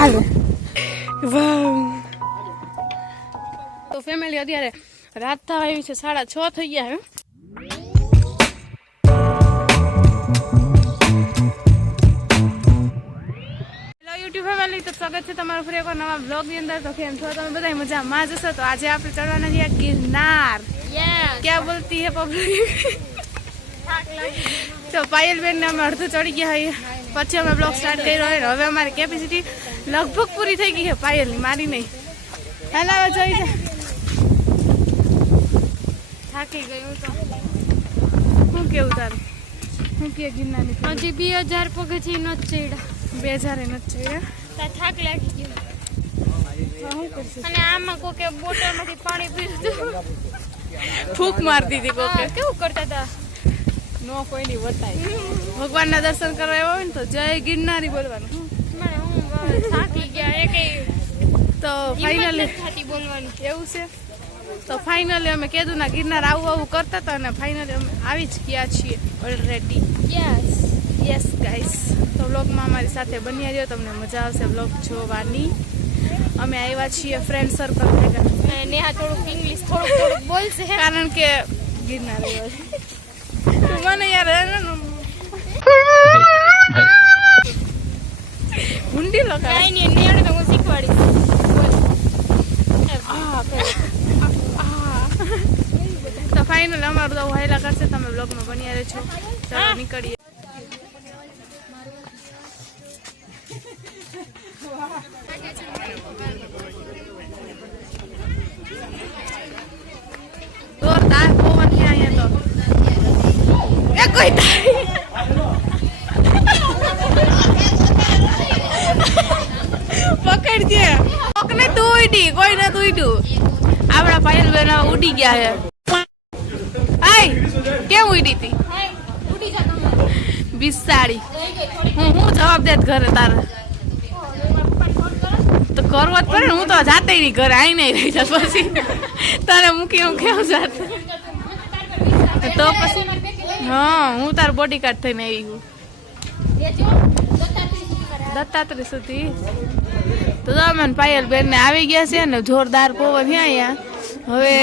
હાલે વાવ તો ફેમિલી અત્યારે રાત થવા આવી છે 6:30 થઈ ગયા હે યુટ્યુબ ફેમિલી તો સ્વાગત છે તમારું ફરી એકવાર નવા બ્લોગ ની અંદર તો કેમ છો તમે બધા મજામાં જ હશો તો આજે આપણે ચડવાના છીએ ગિરનાર ક્યાં બોલતી હે પબ્લિક તો પાયલ બેન ને અમે અડધું ચડી ગયા છીએ પછી અમે બ્લોગ સ્ટાર્ટ કર્યો હોય હવે અમારી કેપેસિટી લગભગ પૂરી થઈ ગઈ છે પાયલની મારી નહીં હેલા જોઈ છે થાકી ગયું તો શું કેવું તારું શું કે ગિરનારની હજી 2000 પગથી ન ચડ્યા 2000 નથી ચડ્યા થાક લાગી ગયો શું કરશું અને આમાં કોકે બોટલમાંથી પાણી પીધું ફૂંક મારતી હતી કોકે કેવું કરતા હતા નો કોઈની વતાય ભગવાનના દર્શન કરવા આવ્યા હોય ને તો જય ગિરનારી બોલવાનું મને હું થાકી ગયા એકેય તો ફાઇનલી થાકી બોલવાનું એવું છે તો ફાઇનલી અમે કીધું ના ગિરનાર આવું કરતા હતા અને ફાઇનલી અમે આવી જ ગયા છીએ ઓલરેડી યસ ગાઈસ તો વ્લોગમાં અમારી સાથે બન્યા રહ્યો તમને મજા આવશે વ્લોગ જોવાની અમે આવ્યા છીએ ફ્રેન્ડ સર્કલ ભેગા નેહા થોડુંક ઇંગ્લિશ થોડુંક બોલશે કારણ કે ગિરનાર આવ્યો છે મને યાર ઊંડી લખા કાઈ નહીં નેહા તો હું શીખવાડીશ તો ફાઇનલ અમારું તો હાઈલા કરશે તમે બ્લોગમાં બન્યા રહેજો ચાલો નીકળીએ જોરદાર પવન છે અહીંયા તો એ કોઈ પકડજે કોકને તું ઉડી કોઈ ને તું ઉડ્યું આપણા પાયલ બેન ઉડી ગયા છે આય કેમ ઉડી હતી ઉડી જા તમે બિસાડી હું જવાબ દેત ઘરે તારે તો કરવો જ પડે ને હું તો જાતે નહીં ઘરે આઈ નહીં રહી જા પછી તારે મૂકી હું કેવું જાત તો પછી હા હું તાર બોડીગાર્ડ થઈને આવી હું દત્તાત્રેય સુધી તો અમે પાયલ બેન ને આવી ગયા છે ને જોરદાર પવન છે અહીંયા હવે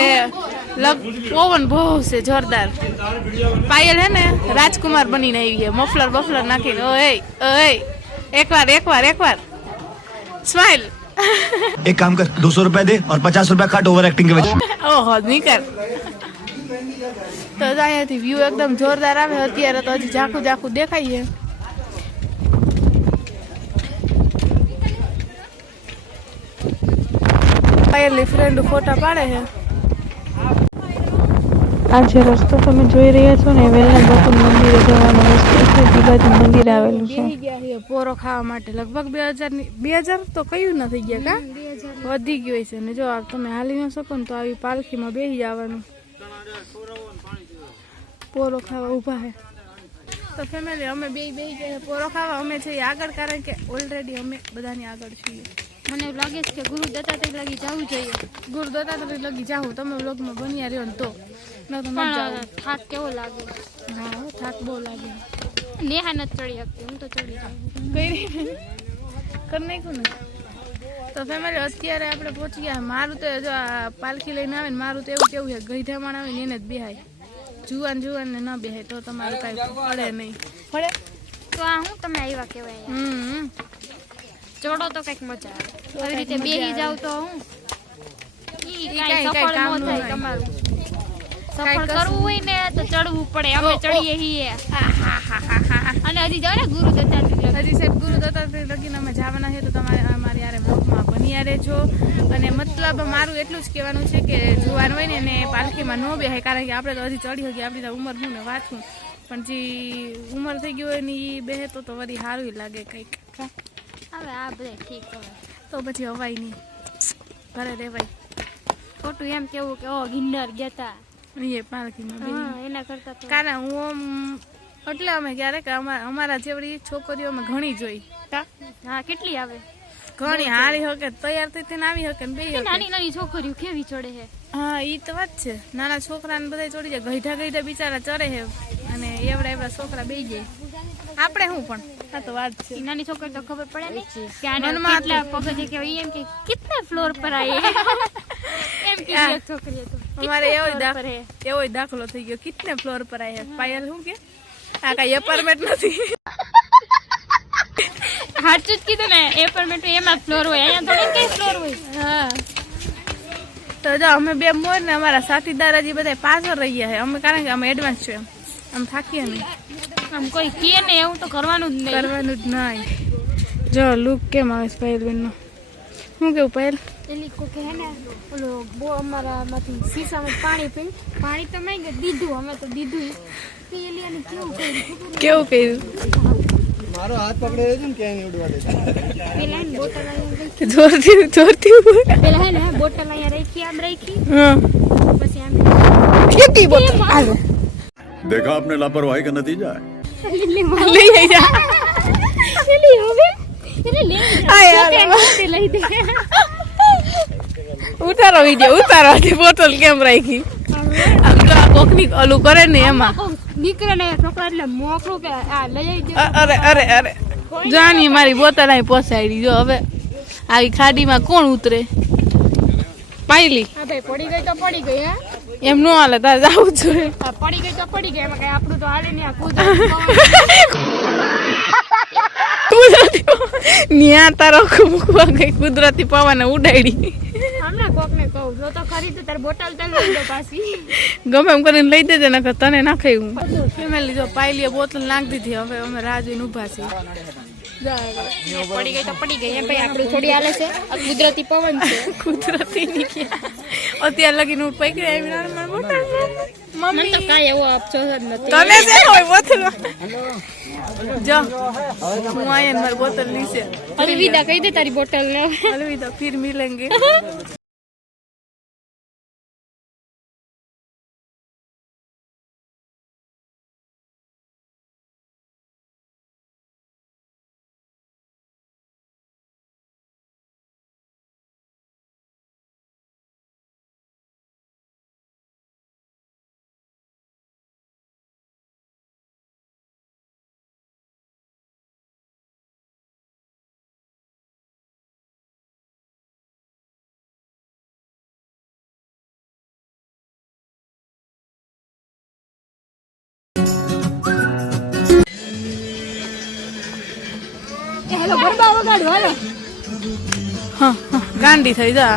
પવન બહુ છે જોરદાર પાયલ હે ને રાજકુમાર બનીને આવી છે મફલર બફલર નાખીને ઓય એકવાર સ્માઈલ एक काम कर 200 रुपए दे और 50 रुपए काट ओवर एक्टिंग के वजह ઓહો નહીં કર તો અહીંયાથી વ્યૂ એકદમ જોરદાર આવે અત્યારે તો હજી ઝાખું દેખાય છે પાયલની ફ્રેન્ડ ફોટા પાડે છે આ જે રસ્તો તમે જોઈ રહ્યા છો ને વેલના ગોકુલ મંદિરે જવાનો રસ્તો છે બીબાજી મંદિર આવેલું છે ગયા છે પોરો ખાવા માટે લગભગ 2000 તો કયું ન થઈ ગયા કા વધી ગયું છે ને જો તમે હાલી ન શકો ને તો આવી પાલખીમાં બેસી જવાનું પોરો ખાવા ઊભા છે તો ફેમિલી અમે બેસી ગયા પોરો ખાવા અમે છીએ આગળ કારણ કે ઓલરેડી અમે બધાની આગળ છીએ મને એવું લાગે છે કે ગુરુ દત્તાત્રેય લગી જવું જોઈએ ગુરુ દત્તાત્રેય લગી જાઉં તમે વ્લોગમાં બન્યા રહ્યો ને તો ન તો ન પણ જાવ થાક કેવો લાગે હા થાક બહુ લાગે નેહા નથી ચડી શકતી હું તો ચડી જાઉં કરી નાખ્યું ને તો ફેમિલી અત્યારે આપણે પહોંચી ગયા મારું તો જો આ પાલખી લઈને આવે ને મારું તો એવું કેવું છે ગઈઢા માણ આવે ને એને જ બેહાય જુવાન ને ન બેહાય તો તમારું કાંઈ પડે નહીં પડે તો આ હું તમે આવ્યા કહેવાય ચડો તો કઈક મજા આવે આવી રીતે બેહી જાવ તો હું કાંઈ સફળ ન થાય તમારું સફળ કરવું હોય ને તો ચડવું પડે અમે ચડીએ છીએ અને હજી જાવ ને ગુરુ દત્તાત્રેય હજી સાહેબ ગુરુ દત્તાત્રેય લગીને અમે જવાના છે તો તમારે અમારી યારે બ્લોગમાં બન્યા રહેજો અને મતલબ મારું એટલું જ કહેવાનું છે કે જુવાન હોય ને એને પાલખીમાં ન બેહાય કારણ કે આપણે તો હજી ચડી શકીએ આપણી તો ઉંમર શું ને વાંચવું પણ જે ઉંમર થઈ ગઈ હોય ને એ બેહે તો વળી સારું લાગે કંઈક હવે આ બધે ઠીક હવે તો પછી હવાય નહીં ઘરે રહેવાય ખોટું એમ કેવું કે ઓ ગિરનાર ગયા એ પાલખીમાં હતા એના કરતા તો કારણ હું એટલે અમે ક્યારેક અમારા જેવડી છોકરીઓ અમે ઘણી જોઈ હા કેટલી આવે ઘણી હારી હકે તૈયાર થઈને આવી હકે ને બે નાની નાની છોકરીઓ કેવી ચડે છે હા ઈ તો વાત છે નાના છોકરાને બધા ચડી જાય ગઈઢા બિચારા ચડે છે અને એવડા છોકરા બેસી જાય આપણે શું પણ આ તો વાત છે. નાની છોકરી તો ખબર પડે ને કે આને કેટલા પગથિયા કહેવાય, એમ કે કિતને ફ્લોર પર આયે એમ કે છોકરી તો અમારે એવો દાખલો થઈ ગયો, કિતને ફ્લોર પર આયે. પાયલ શું કે આ કઈ એપાર્ટમેન્ટ નથી. સાચું જ કીધું ને, એપાર્ટમેન્ટ એમાં ફ્લોર હોય, અહીંયા થોડી કઈ ફ્લોર હોય. હા તો જો અમે બે મોર ને અમારા સાથીદાર હજી બધા પાછળ રહી ગયા છે અમે, કારણ કે અમે એડવાન્સ છે, આમ થાકીએ નહીં. આમ કોઈ કહે ને એવું તો કરવાનું જ નહીં. જો લુક કેમ આવે છે પાયલબેન નો, શું કેવું પાયલ? એલી કોકે હે ને ઓલો બો અમારામાંથી શીશામાં પાણી પીને, પાણી તો મેં દીધું, અમે તો દીધું. એલી એને કેવું કર્યું? મારો હાથ પકડે છે ને ક્યાંય ઉડવા દેતા. પેલા હે બોટલ અહીંયા જોરથી પેલા હે ને બોટલ અહીંયા રાખી, આમ રાખી, હા પછી આમ કેટલી બોટલ હાલો देखा आपने लापरवाही का नतीजा है. લઈ જા એલી હવે એટલે લે આ યાર લઈ દે. ઉતારો વિડિયો ઉતારો, બોટલ કેમ રાખી? આમ જો આ કોકની ઓલું કરે ને એમાં નીકળે ને છોકરા એટલે મોકલું કે આ લઈ આવી દે. અરે જાની મારી બોટલ અહીં પહોંચાડી. જો હવે આવી ખાડીમાં કોણ ઉતરે? પાયલી હા ભાઈ પડી ગઈ તો પડી ગઈ. હે એમ નો હાલે, તારે જવું જોઈએ. આ પડી ગઈ તો પડી ગઈ, એમાં કઈ આપણું તો હાલે નહીં. આ કૂદ ન્યા તારો મૂકવા ગઈ, કુદરતી પવન ઉડાડી. હમણાં કોકને કહું જો તો ખરી તો તાર બોટલ તને લઈ દો પાછી. ગમે એમ કરીને લઈ દેજે, નકર તને નાખાય. હું ફેમિલી જો પાયલીએ બોટલ નાખી દીધી, હવે અમે રાહ જોઈને ઊભા છીએ. પડી ગઈ તો પડી ગઈ. એમ ભાઈ આપણું થોડી હાલે છે, આ કુદરતી પવન છે. કુદરતી નીકળ્યા અત્યાર લગીને હું પકડી આવી મારી બોટલ. મને તો કાંઈ એવો અફસોસ જ નથી. તને છે હોય બોટલ જો હું આયા મારી બોટલ નીચે. અલવિદા કહી દે તારી બોટલ ને. अलविदा, फिर मिलेंगे. ગાંડી થઈ જા.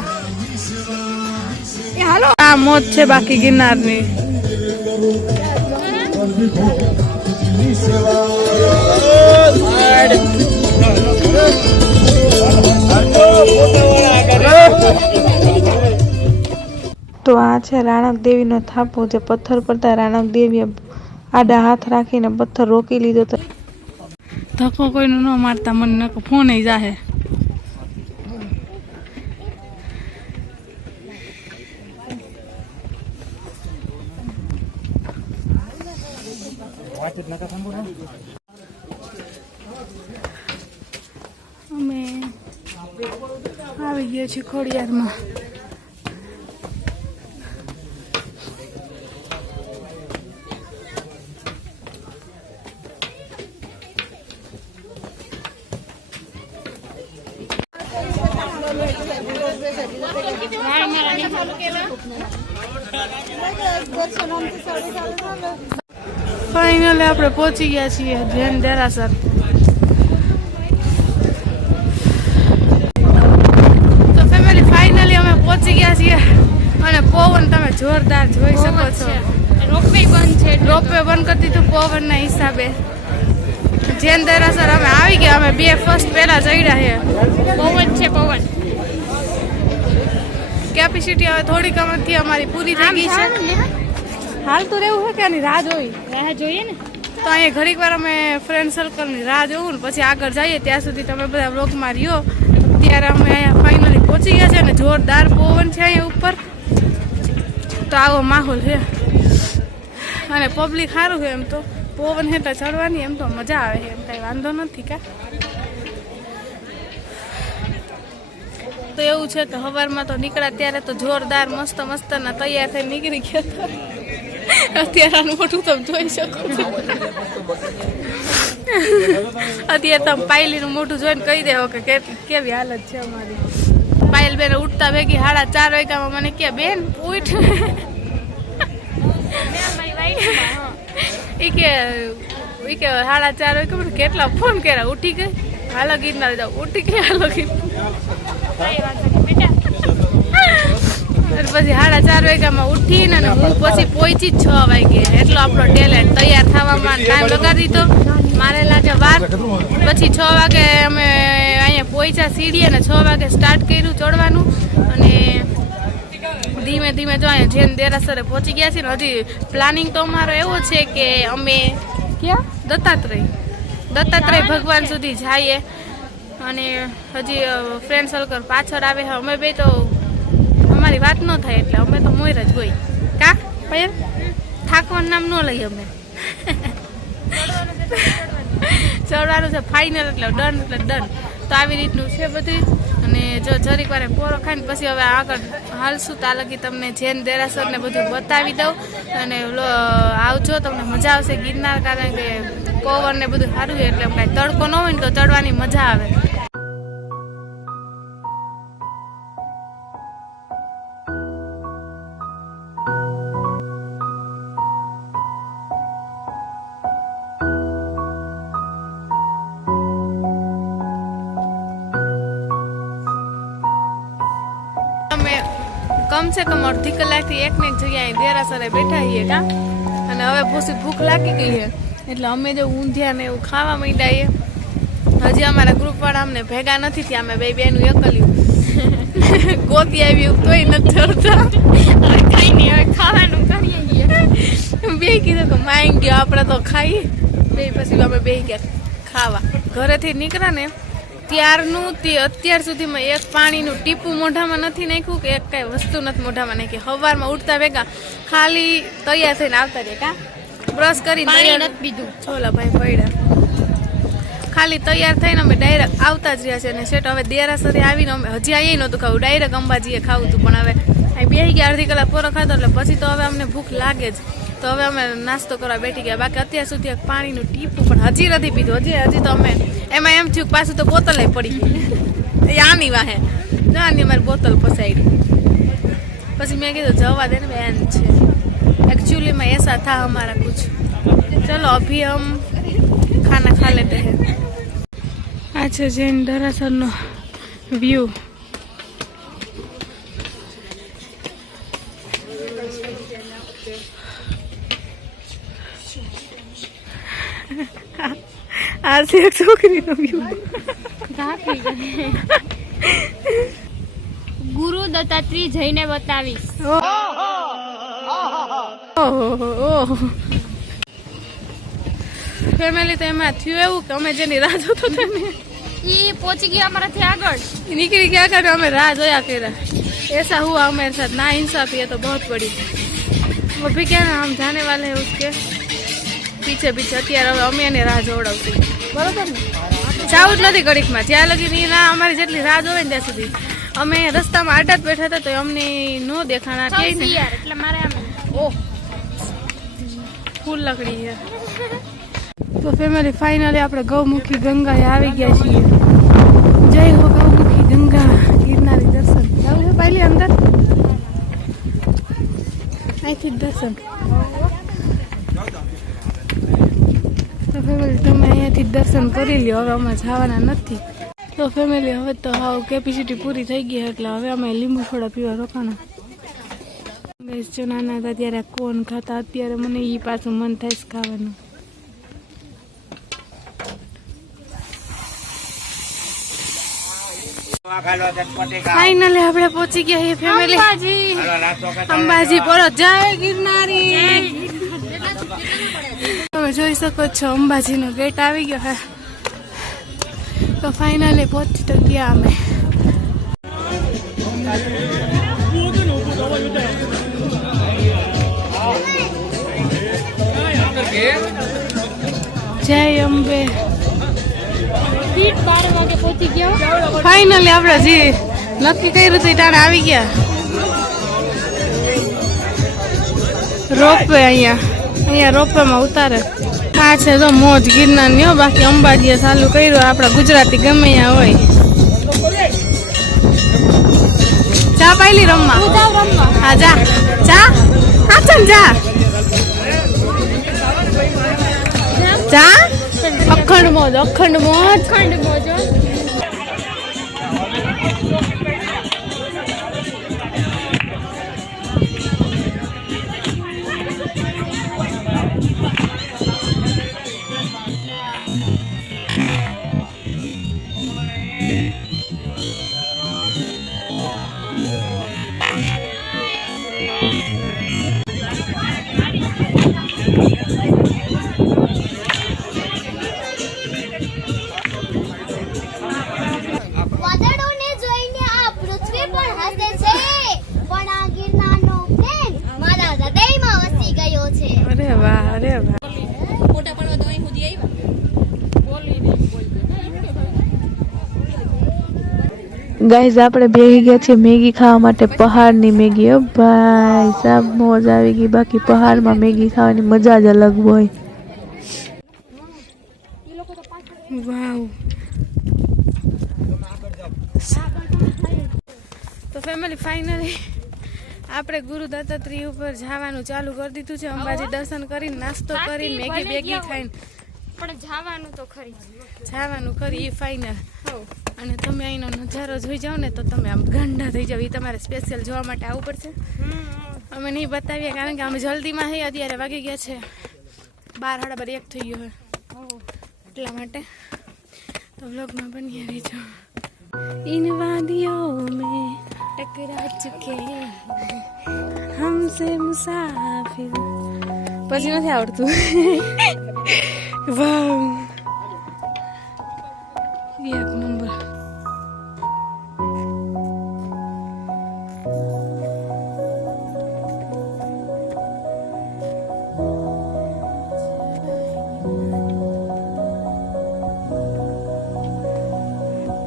આ મોજ છે બાકી ગિરનારની. તો આ છે રાણક દેવીનો થાપો, જે પથ્થર પડતા રાણક દેવીએ આડા હાથ રાખીને પથ્થર રોકી લીધો. તો ધક્કો કોઈનો ન મારતા, મને નકો ફોન જાહે. અમે આવી ગયા છીએ ખોડિયારમાં. ફાઇનલી આપણે પહોંચી ગયા છીએ જૈન દેરાસર. તો ફેમિલી ફાઇનલી અમે પહોંચી ગયા છીએ અને પવન તમે જોરદાર જોઈ શકો છો. રોપવે બંધ છે, રોપવે બંધ કરી દીધું પવનના હિસાબે. જૈન દેરાસર અમે આવી ગયા, અમે બે ફર્સ્ટ પહેલા ચડ્યા છે. પવન છે પવન. કેપેસિટી હવે થોડીક અમથી અમારી પૂરી થઈ ગઈ છે. હાલ તો રહેવું છે કે આની રાહ જોઈ? રાહ જોઈએ ને. તો અહીંયા ઘડીક વાર અમે ફ્રેન્ડ સર્કલની રાહ જોવું ને પછી આગળ જઈએ. ત્યાં સુધી તમે બધા વ્લોગમાં રહ્યો. ત્યારે અમે અહીંયા ફાઇનલી પહોંચી ગયા છે અને જોરદાર પવન છે અહીંયા ઉપર. તો આવો માહોલ છે અને પબ્લિક સારું છે. એમ તો પવન હેઠળ ચડવાની એમ તો મજા આવે છે, એમ કાંઈ વાંધો નથી. કા તો એવું છે કે સવારમાં તો નીકળ્યા ત્યારે તો જોરદાર મસ્ત મસ્તના તૈયાર થઈ નીકળી ગયા હતા. અત્યારે આનું મોટું તમે જોઈ શકો છો. અત્યારે તમે પાયલીનું મોઢું જોઈને કહી દેવો કે કેવી હાલત છે અમારી. પાયલ બેન ઉઠતા ભેગી 4:30 વાગ્યામાં મને કે બેન ઉઠ. એ કે 4:30 વાગે કેટલા ફોન કર્યા, ઉઠી ગઈ, હાલો ગિરનાર જાવ, ઉઠી ગઈ, હાલો ગિરનાર. પછી 4:30 વાગ્યામાં ઉઠીને હું પછી પહોંચી 6 વાગે. એટલો આપણો ટેલેન્ટ, તૈયાર થવામાં ટાઈમ લગાડી દીધો, મારે લાગે વાર. પછી 6 વાગે અમે અહીંયા પહોંચ્યા સીડીએ ને 6 વાગે સ્ટાર્ટ કર્યું ચડવાનું. અને ધીમે ધીમે જો અહીંયા જૈન દેરાસરે પહોંચી ગયા છીએ ને. હજી પ્લાનિંગ તો અમારો એવો છે કે અમે ક્યાં દત્તાત્રેય ભગવાન સુધી જઈએ. અને હજી ફ્રેન્ડ સર્કલ પાછળ આવે. અમે બે તો અમારી વાત ન થાય એટલે અમે તો મોર જ હોય. કા પાયલ થાકવાનું નામ ન લઈએ અમે. ચડવાનું છે ફાઇનલ એટલે ડન એટલે ડન. તો આવી રીતનું છે બધું. અને જો જરીક વાર પોરો ખાઈને પછી હવે આગળ હાલશું ત્યાં લગી તમને જૈન દેરાસર ને બધું બતાવી દઉં. અને આવજો, તમને મજા આવશે ગિરનાર, કારણ કે પવન ને બધું સારું છે એટલે કાંઈ તડકો ન હોય ને તો ચડવાની મજા આવે. કમસે કમ અડધી કલાકથી એક ને એક જગ્યાએ દેરાસરે બેઠા છીએ કા. અને હવે પછી ભૂખ લાગી ગઈ છે એટલે અમે જો ઊંધિયા ને એવું ખાવા માંડ્યા. હજી અમારા ગ્રુપ વાળા અમને ભેગા નથી થયા, અમે બે બેનું એકલ્યું ગોતી આવ્યું તોય નથી ચડતા. હવે કઈ નહીં, હવે ખાવાનું કરીએ છીએ. બે કીધું કે માંગ ગયો આપણે તો ખાઈએ. બે પછી અમે બે ગયા ખાવા. ઘરેથી નીકળ્યા ને ત્યારનું તે અત્યાર સુધીમાં એક પાણીનું ટીપું મોઢામાં નથી નાખ્યું કે એક કઈ વસ્તુ નથી મોઢામાં નાખી. સવારમાં ઉઠતા ભેગા ખાલી તૈયાર થઈને આવતા રહે કા, બ્રશ કરીને નથી પીધું. છોલા ભાઈ પડ્યા ખાલી તૈયાર થઈને અમે ડાયરેક્ટ આવતા જ રહ્યા છે. અને સેટ હવે દેરાસરે આવીને અમે હજી અહીંયા નહોતું ખાવું, ડાયરેક્ટ અંબાજીએ ખાવું હતું. પણ હવે અહીં બેસી ગયા, અડધી કલાક પૂરો ખાધો એટલે પછી તો હવે અમને ભૂખ લાગે જ. તો હવે અમે નાસ્તો કરવા બેઠી ગયા. બાકી અત્યાર સુધી એક પાણીનું ટીપું પણ હજી નથી પીધું. હજી તો અમે એમાં એમ થયું પાછું તો બોતલ પડી ગઈ આની વાહે. આની અમારી બોતલ પસાડી. પછી મેં કીધું જવા દે ને બેન છે, एक्चुअली में ऐसा था हमारा कुछ. चलो अभी हम खाना खा लेते हैं. अच्छा जैन दरासर नो व्यू. आज से एक छोकरी नो व्यू. ગુરુ દત્તાત્રેય જઈને બતાવીશ. ફેમિલી તો એમાં થયું એવું કે અમે જેની રાહ જોતો હતો ને ઈ પહોંચી ગયા અમારાથી આગળ, નીકળી ગયા આગળ. અમે રાહ જોયા કર્યા. ऐसा हुआ हमारे साथ, ना इंसाफी है तो बहुत बड़ी. अभी क्या ना हम जाने वाले हैं उसके पीछे पीछे. અત્યારે હવે અમે એને રાહ જોવડાવશું, બરોબર ને? જાવું જ નથી ઘડીકમાં, જ્યાં લગી ના અમારી જેટલી રાહ જોવે ને ત્યાં સુધી. અમે રસ્તામાં આટા જ બેઠા હતા તો અમને નો દેખાણા ક્યાંય ને, એટલે મારે આમ ઓહ ફૂલ લકડી છે. તો ફેમિલી ફાઇનલી આપણે ગૌમુખી ગંગાએ આવી ગયા છીએ. જય હો ગૌમુખી ગંગા, ગિરનારી દર્શન. જવું છે પહેલી અંદર, અહીંથી દર્શન. તો ફેમિલી તમે અહીંયાથી દર્શન કરી લ્યો, હવે અમે જવાના નથી. તો ફેમિલી હવે તો હાવ કેપેસિટી પૂરી થઈ ગઈ એટલે હવે અમે લીંબુ સોડા પીવા રોકાણા. જો નાના હતા ત્યારે કોણ ખાતા, અત્યારે મને એ પાછું મન થાય છે ખાવાનું. ફાઇનલી આપણે પહોંચી ગયા છીએ ફેમિલી અંબાજી પર. જય ગિરનારી. તમે જોઈ શકો છો અંબાજીનો ગેટ આવી ગયો હે. તો ફાઇનલી પહોંચી તો ગયા અમે. જય અંબે. 12 વાગે પહોંચી ગયા. ફાઇનલી આપણે જે નક્કી કર્યું હતું ટાણે આવી ગયા. રોપવે અહીંયા રોપવેમાં ઉતારે. આ છે તો મોજ ગિરનારની હો, બાકી અંબાજીએ ચાલુ કર્યું. આપણા ગુજરાતી ગમે ત્યાં હોય. ચા પાયલી રમવા? હા જા ચા હાચન જા ચા અખંડ મોજ અખંડ મોજ. વાદળોને જોઈને આ પૃથ્વી પણ હસે છે, પણ આ ગિરનારનો પ્રેમ મારા હૃદયમાં વસી ગયો છે. અરે વાહ અરે વાહ. ગાઈઝ આપણે બેસી ગયા છીએ મેગી ખાવા માટે. પહાડની મેગી. હો ભાઈ સાહેબ મોજ આવી ગઈ. બાકી પહાડમાં મેગી ખાવાની મજા જ અલગ હોય. વાવ. તો ફેમિલી ફાઇનલી આપણે ગુરુ દત્તાત્રેય ઉપર જવાનું ચાલુ કરી દીધું છે. અંબાજી દર્શન કરીને નાસ્તો કરીને મેગી બેગી ખાઈને પણ જવાનું તો ખરી. જવાનું કરી એ ફાઇનલ. અને તમે અહીંનો નજારો જોઈ જાઓ ને તો તમે આમ ગાંડા થઈ જાવ. એ તમારે સ્પેશિયલ જોવા માટે આવવું પડશે. અમે નહીં બતાવીએ કારણ કે અમે જલ્દીમાં છીએ. અત્યારે વાગી ગયા છે 12 સાડા 1 થઈ ગયો હોય એટલા માટે. તો વ્લોગમાં બની રહીજો. इन वादियों में टकरा चुके हमसे मुसाफिर. પછી નથી આવડતું. વાવ એક નંબર.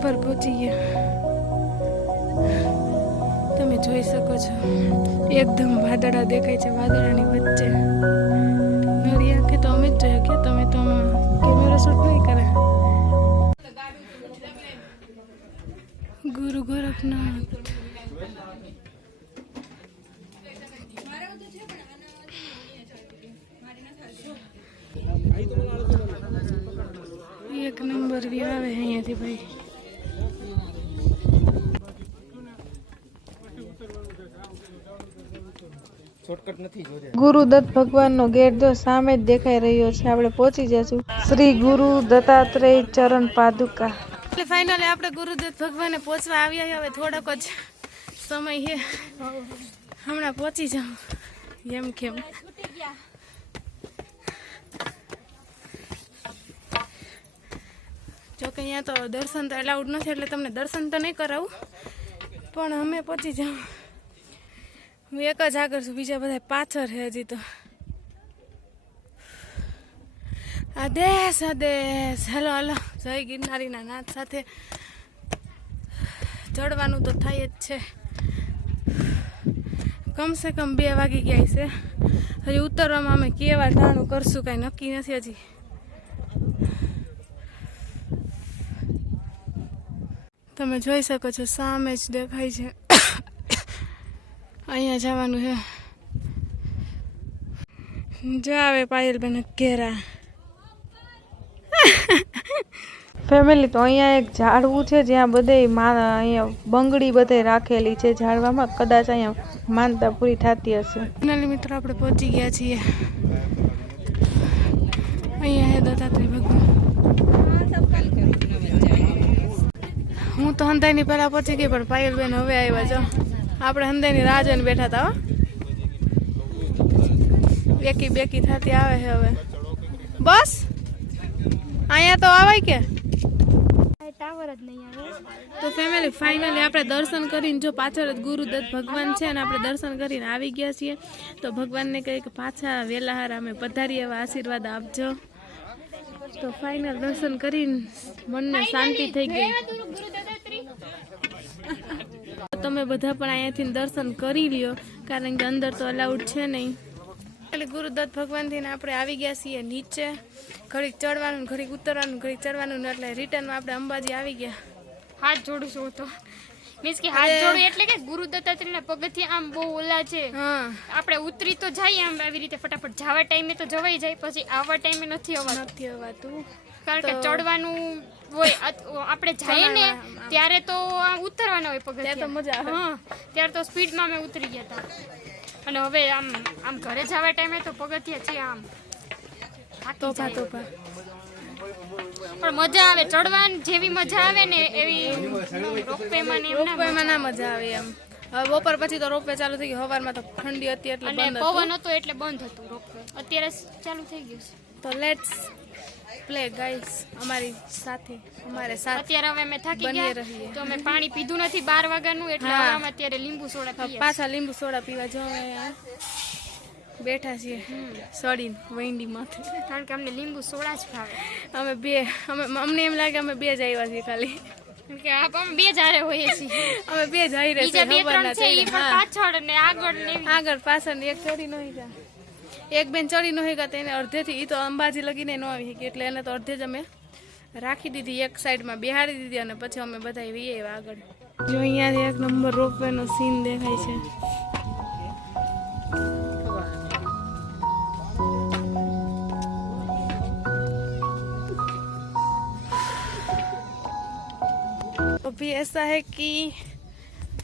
પર પહોંચી ગયા. તમે જોઈ શકો છો એકદમ વાદળા દેખાય છે. વાદળાની વચ્ચે મારી આંખે તો અમે જ જોયા કે તમે તો કેમેરા શૂટ નહીં કરે. ગુરુ ગોરખનાથ. એક નંબર બી આવે અહીંયાથી ભાઈ. ગુરુદત્ત ભગવાનનો ગેટ જો સામે જ દેખાઈ રહ્યો છે. આપણે પહોંચી જશું. શ્રી ગુરુ દત્તાત્રેય ચરણ પાદુકા. એટલે ફાઇનલી આપણે ગુરુદત્ત ભગવાને પહોંચવા આવ્યા છે. હવે થોડોક જ સમય છે, હમણાં પહોંચી જાઉં એમ કેમ. જોકે અહીંયા તો દર્શન તો એલાઉડ નથી એટલે તમને દર્શન તો નહીં કરાવું, પણ અમે પહોંચી જાઉં. હું એક જ આગળ છું, બીજા બધા પાછળ છે હજી તો. આદેશ આદેશ. હાલો હાલો. જય ગિરનારીના નાથ સાથે ચડવાનું તો થાય જ છે. કમસે કમ 2 વાગી ગયા છે. હજી ઉતરવામાં અમે કેવા ટાણું કરશું કાંઈ નક્કી નથી હજી. તમે જોઈ શકો છો સામે જ દેખાય છે. અહીંયા જવાનું છે. જો આવે પાયલબેન ઘેરા. ફેમિલી તો અહીંયા એક ઝાડવું છે જ્યાં બધે અહીંયા બંગડી બધે રાખેલી છે ઝાડવામાં. કદાચ અહીંયા માનતા પૂરી થતી હશે. ફાઇનલી મિત્રો આપણે પહોંચી ગયા છીએ. અહીંયા હે દત્તાત્રેય ભગવાન. હું તો હંધાઈની પહેલા પહોંચી ગઈ, પણ પાયલબેન હવે આવ્યા. જો આપણે હંધાઈની રાહ જોઈને બેઠા હતા. બેકી બેકી થતી આવે છે હવે. બસ અહીંયા તો આવાય કે ટાવર જ નહીં આવે. તો ફેમિલી ફાઇનલી આપણે દર્શન કરીને, જો પાછળ જ ગુરુદત્ત ભગવાન છે અને આપણે દર્શન કરીને આવી ગયા છીએ. તો ભગવાનને કહે કે પાછા વહેલા હાર અમે પધારી એવા આશીર્વાદ આપજો. તો ફાઇનલ દર્શન કરીને મનને શાંતિ થઈ ગઈ. તમે બધા પણ અહીંયાથી દર્શન કરી લ્યો, કારણ કે અંદર તો અલાઉડ છે નહીં. એટલે ગુરુદત્ત ભગવાનથી ને આપણે આવી ગયા છીએ નીચે. ઘડીક ચડવાનું, ઘડીક ઉતરવાનું, ઘડીક ચડવાનું ને એટલે રિટર્નમાં આપણે અંબાજી આવી ગયા. હાથ જોડું છું તો મીન્સ કે હાથ જોડું એટલે કે ગુરુ દત્તાત્રેયના પગથિયા આમ બહુ ઓલા છે. હા, આપણે ઉતરી તો જઈએ આમ આવી રીતે ફટાફટ. જવા ટાઈમે તો જવાઈ જાય, પછી આવવા ટાઈમે નથી અવાતું. નથી અવાતું. કારણ કે ચડવાનું હોય આપણે જઈએ ને ત્યારે તો ઉતરવાના હોય ત્યાં તો પગથિયા. મજા આવે. હા, ત્યારે તો સ્પીડમાં અમે ઉતરી ગયા હતા. અને હવે આમ આમ ઘરે જવા ટાઈમે તો પગથિયા છે આમ તોફા તોફા. પણ મજા આવે ચડવાની. જેવી મજા આવે ને એવી રોપવેમાં ને એમ ના રોપવેમાં ના મજા આવે એમ. હવે બપોર પછી તો રોપવે ચાલુ થઈ ગયું. સવારમાં તો ઠંડી હતી એટલે અને બંધ પવન હતું. હતો એટલે બંધ હતું રોપવે. અત્યારે ચાલુ થઈ ગયું છે. તો લેટ્સ પ્લે ગાઈસ અમારી સાથે, અમારે સાથે અત્યારે હવે અમે થાકી બની ગયા રહીએ. તો અમે પાણી પીધું નથી 12 વાગ્યાનું એટલે હા. હવે અમે અત્યારે લીંબુ સોડા પીએ. પાછા લીંબુ સોડા પીવા જો અમે બેઠા છીએ સડીને વૈંડી માથે. કારણ કે અમને લીંબુ સોડા જ ભાવે. અમને એમ લાગે અમે બે જ આવ્યા છીએ ખાલી. કારણ કે અમે બે જારે હોઈએ છીએ. અમે બે જ આવી બીજા બે ત્રણ છે ઈ પણ રહ્યા પાછળ ને આગળ ને એવી. આગળ પાછળ ને એક ચડી ન ગયા. એક બેન ચડી ન ગયા તો એને અડધેથી ઈ તો અંબાજી લગીને ન આવી શકી એટલે એને તો અડધે જ અમે રાખી દીધી, એક સાઈડમાં બેહાડી દીધી અને પછી અમે બધા વી આવ્યા આગળ. જો અહીંયાથી એક નંબર રોપવે નો સીન દેખાય છે. अभी ऐसा है कि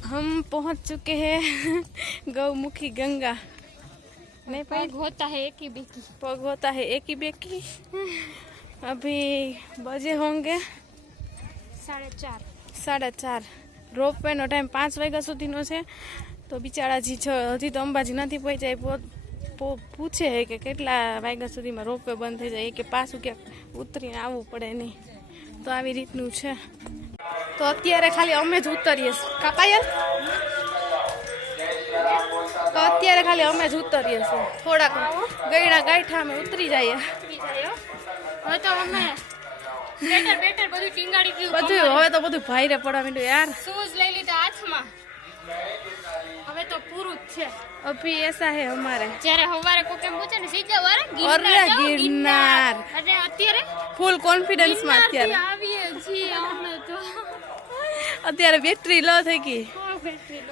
हम पहुंच चुके हैं गौमुखी गंगा. नहीं पग होता है एक ही बेकी. पग होता है एक ही बेकी. अभी बजे होंगे 4:30. 4:30. રોપવે નો ટાઈમ 5 વાગ્યા સુધીનો છે. તો બિચારાજી હજી તો અંબાજી નથી પહોંચ્યા. પૂછે કે કેટલા વાગ્યા સુધીમાં રોપવે બંધ થઈ જાય, કે પાછું ક્યાંક ઉતરીને આવવું પડે નહીં. તો આવી રીતનું છે. તો અત્યારે ખાલી અમે જ ઉતરીએ કાપાયલ. તો અત્યારે ખાલી અમે જ ઉતરીએ છીએ. થોડાક ગયડા ગાંઠા અમે ઉતરી જઈએ. હવે તો અમે બેટર બધું ટીંગાડી દીધું. બધું હવે તો બધું ભાઈરે પડવા માંડ્યું યાર. શૂઝ લઈ લીધા હાથમાં. હવે તો પૂરું જ છે. અભી એસા હે હમારે. જ્યારે હવારે કોઈ કેમ પૂછે ને સીધા વારે અરે ગિરનાર. અને અત્યારે ફૂલ કોન્ફિડન્સ માં અત્યારે આવીએ છીએ અમે તો. અત્યારે બેટરી લો થઈ ગઈ.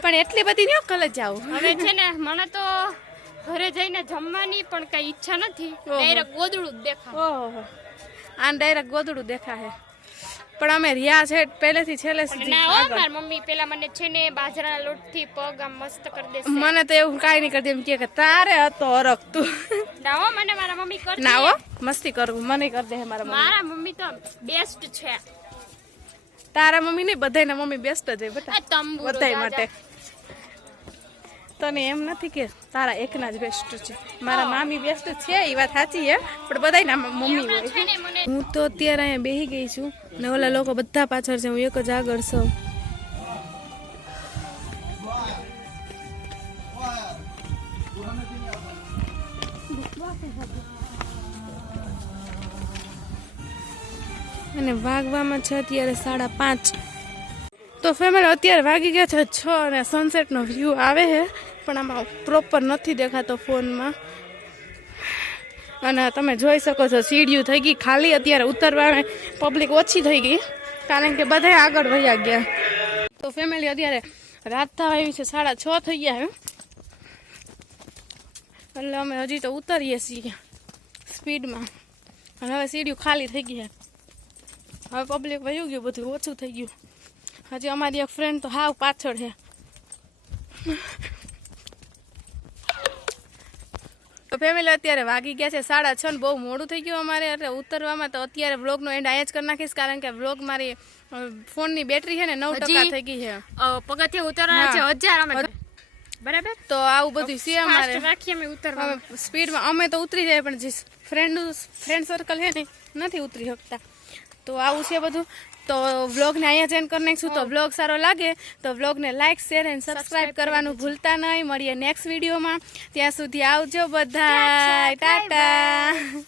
પણ એટલી બધી નહીં કલે જાવ. હવે છે ને મને તો ઘરે જઈને જમવાની પણ કઈ ઈચ્છા નથી. ડાયરેક્ટ ગોદડું જ દેખાય. ઓહો, આન ડાયરેક્ટ ગોદડું દેખાય. પણ અમે રહ્યા છે પહેલેથી છેલ્લે સુધી. ના હો, મારી મમ્મી પેલા મને છે ને બાજરાના લોટથી પગ આમ મસ્ત કરી દેશે. મને તો એવું કાઈ નહીં કરતી. એમ કે તારે હતો અરખ તું. ના હો, મને મારા મમ્મી કરતી. ના હો, મસ્તી કરું મને કરી દે મારા મમ્મી તો બેસ્ટ છે. તારા મમ્મી નહીં, બધાયના મમ્મી બેસ્ટ જ હોય બેટા. આ તંબુ બધાય માટે. તને એમ નથી કે તારા એકના જ બેસ્ટ છે. મારા મામી બેસ્ટ છે એ વાત સાચી છે, પણ બધાયના મમ્મી હોય. હું તો અત્યારે અહીંયા બેસી ગઈ છું ને ઓલા લોકો બધા પાછળ છે, હું એક જ આગળ છું. અને વાગવામાં છે અત્યારે 5:30. તો ફેમિલી અત્યારે વાગી ગયા છે 6 અને સનસેટનો વ્યૂ આવે છે પણ આમાં પ્રોપર નથી દેખાતો ફોનમાં. અને તમે જોઈ શકો છો સીડીઓ થઈ ગઈ ખાલી. અત્યારે ઉતરવા પબ્લિક ઓછી થઈ ગઈ કારણ કે બધા આગળ વયા ગયા. તો ફેમિલી અત્યારે રાત થવા આવી છે, 6:30 થઈ ગયા હે. એટલે અમે હજી તો ઉતરીએ છીએ સ્પીડમાં. અને હવે સીડીઓ ખાલી થઈ ગઈ છે. હવે પબ્લિક વયું ગયું, બધું ઓછું થઈ ગયું. હજી અમારી એક ફ્રેન્ડ તો હાવ પાછળ છે. તો ફેમિલી અત્યારે વાગી ગયા છે 6:30 ને બહુ મોડું થઈ ગયું અમારે એટલે ઉતરવામાં. તો અત્યારે વ્લોગનો એન્ડ અહીંયા જ કરી નાખીશ કારણ કે વ્લોગ મારી ફોનની બેટરી છે ને 9% થઈ ગઈ છે. પગથિયા ઉતરવાના છે 1000 અમે. બરાબર, તો આવું બધું છે અમારે. રાખીએ અમે ઉતરવા સ્પીડમાં અમે તો ઉતરી જાય પણ જે ફ્રેન્ડ સર્કલ છે ને નથી ઉતરી શકતા. તો આવું છે બધું. તો વ્લોગને અહીંયા જ એન્ડ કરી નાખીશું. તો વ્લોગ સારો લાગે તો વ્લોગને લાઇક શેર એન્ડ સબસ્ક્રાઇબ કરવાનું ભૂલતા નહીં. મળીએ નેક્સ્ટ વિડીયોમાં. ત્યાં સુધી આવજો બધા. ટાટા.